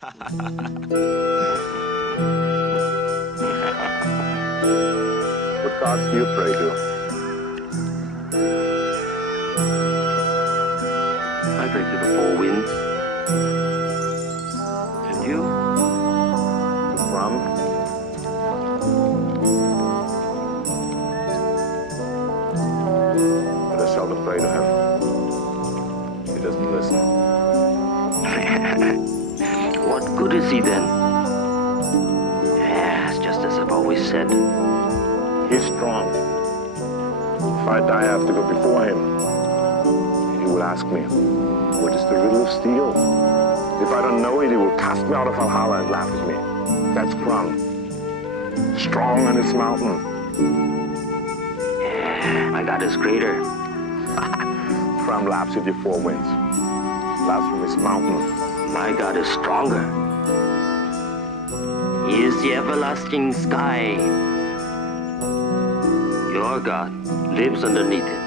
What gods do you pray to? I pray to the four winds. And you? To Brahm? But I seldom pray to him. He doesn't listen. What good is he then? Yeah, it's just as I've always said. He's strong. If I die, I have to go before him. He will ask me, what is the riddle of steel? If I don't know it, he will cast me out of Valhalla and laugh at me. That's Brahm. Strong on his mountain. Yeah, my God is greater. Brahm laughs at your four winds. Laughs from his mountain. My God is stronger. He is the everlasting sky. Your God lives underneath it.